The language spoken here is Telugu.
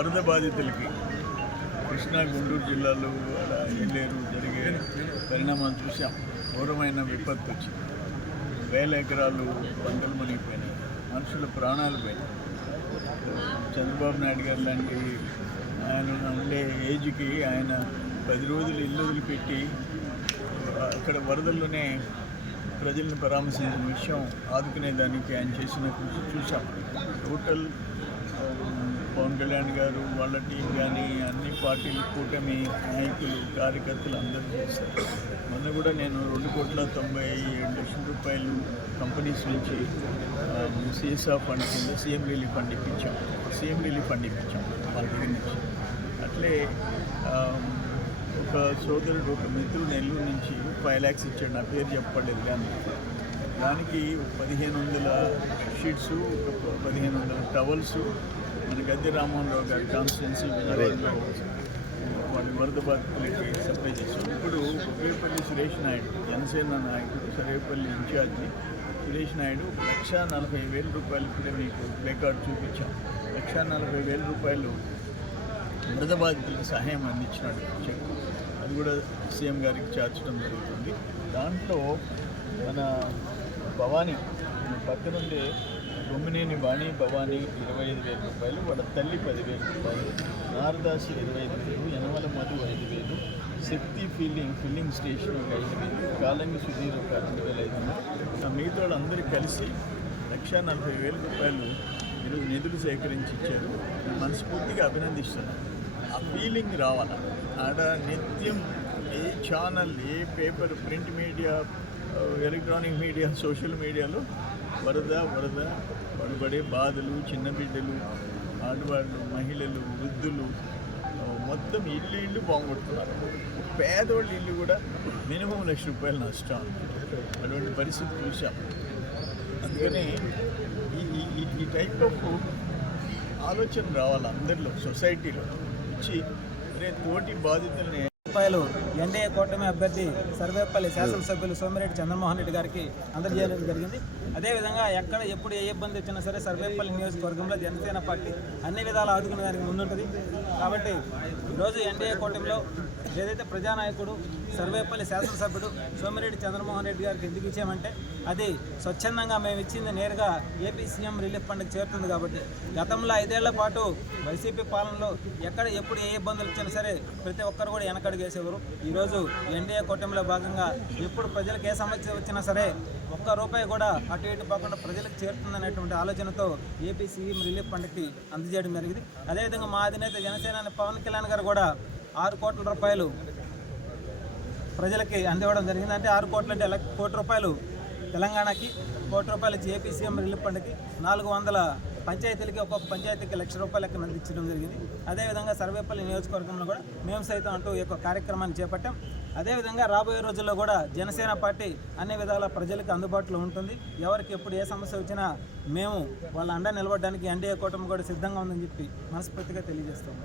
వరద బాధితులకి కృష్ణా గుంటూరు జిల్లాలో ఏలేరు జరిగే పరిణామాలు చూసాం. ఘోరమైన విపత్తు వచ్చింది. వేల ఎకరాలు పంటలు మునిగిపోయినాయి, మనుషుల ప్రాణాలు పోయినాయి. చంద్రబాబు నాయుడు గారు లాంటి ఆయన ఉండే ఏజ్కి ఆయన 10 రోజులు ఇల్లు వదిలిపెట్టి అక్కడ వరదల్లోనే ప్రజల్ని పరామర్శించిన విషయం, ఆదుకునేదానికి ఆయన చేసిన కృషి చూసాం. టోటల్ పవన్ కళ్యాణ్ గారు, వాళ్ళ టీం కానీ, అన్ని పార్టీలు, కూటమి నాయకులు, కార్యకర్తలు అందరూ చేస్తారు. మొన్న కూడా నేను 2,97,00,000 రూపాయలు కంపెనీస్ నుంచి సీఎస్ఆ ఫండ్ కింద సీఎం రిలీఫ్ ఫండ్ ఇప్పించాం వాళ్ళ దగ్గర నుంచి. అట్లే ఒక సోదరుడు, ఒక మిత్రుడు నెల్లూరు నుంచి 5 lakhs ఇచ్చాడు. నా పేరు చెప్పలేదు కానీ దానికి 1,500 షీట్స్, 1,500 టవల్స్ మన గద్దె రామ్మోహన్ రావు గారి కాన్స్టిట్యున్సీ విజయవాడలో వాడి వరద బాధితులకి సప్లై చేస్తాం. ఇప్పుడు సర్వేపల్లి సురేష్ నాయుడు, జనసేన నాయకుడు, సర్వేపల్లి ఇన్ఛార్జి సురేష్ నాయుడు 1,40,000 రూపాయలు ఇప్పుడే మీకు ప్లే కార్డు చూపించాం. 1,40,000 రూపాయలు వరద బాధితులకు సహాయం అందించినాడు చెక్. అది కూడా సీఎం గారికి చేర్చడం జరుగుతుంది. దాంట్లో మన భవానీ పక్కనుండే బొమ్మినేని వాణి భవానీ 25,000 రూపాయలు, వాళ్ళ తల్లి 10,000 రూపాయలు, నారదాసి 25,000, యనమల మధు 5,000, శక్తి ఫిల్లింగ్ స్టేషన్ 5,000, కాలంగి సుధీర్ 2,500, మిగతా వాళ్ళందరూ కలిసి 1,40,000 రూపాయలు ఈరోజు నిధులు సేకరించి ఇచ్చారు. మనస్ఫూర్తిగా అభినందిస్తున్నాను. ఆ ఫీలింగ్ రావాలి. ఆడ నిత్యం ఏ ఛానల్, ఏ paper, print media, electronic media, social మీడియాలో వరద పడుబడే బాధలు, చిన్న బిడ్డలు, ఆడవాళ్ళు, మహిళలు, వృద్ధులు మొత్తం ఇల్లు బాగుపడుతున్నారు. పేదవాళ్ళ ఇల్లు కూడా మినిమం ₹1,00,000 నష్టం. అటువంటి పరిస్థితి చూసాం. అందుకని ఈ టైప్ ఆఫ్ ఆలోచన రావాలి అందరిలో, సొసైటీలో ఇచ్చి తోటి బాధితుల్ని. ఎన్డీఏ కూటమి అభ్యర్థి సర్వేపల్లి శాసనసభ్యులు సోమిరెడ్డి చంద్రమోహన్ రెడ్డి గారికి అందజేయడం జరిగింది. అదేవిధంగా ఎక్కడ ఎప్పుడు ఏ ఇబ్బంది వచ్చినా సరే సర్వేపల్లి నియోజకవర్గంలో జనసేన పార్టీ అన్ని విధాలు ఆదుకునే దానికి ముందుంటుంది. కాబట్టి ఈరోజు ఎన్డీఏ కూటమిలో ఏదైతే ప్రజానాయకుడు సర్వేపల్లి శాసనసభ్యుడు సోమిరెడ్డి చంద్రమోహన్ రెడ్డి గారికి ఎందుకు ఇచ్చామంటే అది స్వచ్ఛందంగా మేము ఇచ్చింది నేరుగా ఏపీ సీఎం రిలీఫ్ ఫండ్కి చేరుతుంది. కాబట్టి గతంలో 5 ఏళ్ల పాటు వైసీపీ పాలనలో ఎక్కడ ఎప్పుడు ఏ ఇబ్బందులు వచ్చినా సరే ప్రతి ఒక్కరు కూడా వెనకడుగేసేవారు. ఈరోజు ఎన్డీఏ కూటమిలో భాగంగా ఎప్పుడు ప్రజలకు ఏ సమస్య వచ్చినా సరే ₹1 కూడా అటు ఇటు పోకుండా ప్రజలకు చేరుతుందనేటువంటి ఆలోచనతో ఏపీ సీఎం రిలీఫ్ ఫండ్కి అందజేయడం జరిగింది. అదేవిధంగా మా అధినేత జనసేన పవన్ కళ్యాణ్ గారు కూడా ₹6 కోట్ల ప్రజలకి అందివ్వడం జరిగింది. అంటే 6 కోట్లు అంటే ₹1 కోటి తెలంగాణకి, ₹1 కోటి ఇచ్చి ఏపీ సీఎం రిలీఫ్ ఫండ్కి 400 పంచాయతీలకి ఒక్కొక్క పంచాయతీకి ₹1,00,000 లెక్కన అందించడం జరిగింది. అదేవిధంగా సర్వేపల్లి నియోజకవర్గంలో కూడా మేము సైతం అంటూ ఈ యొక్క కార్యక్రమాన్ని చేపట్టాం. అదేవిధంగా రాబోయే రోజుల్లో కూడా జనసేన పార్టీ అన్ని విధాల ప్రజలకు అందుబాటులో ఉంటుంది. ఎవరికి ఎప్పుడు ఏ సమస్య వచ్చినా మేము వాళ్ళ అండ నిలబడడానికి ఎన్డీఏ కూటమి కూడా సిద్ధంగా ఉందని చెప్పి మనస్ఫూర్తిగా తెలియజేస్తాం.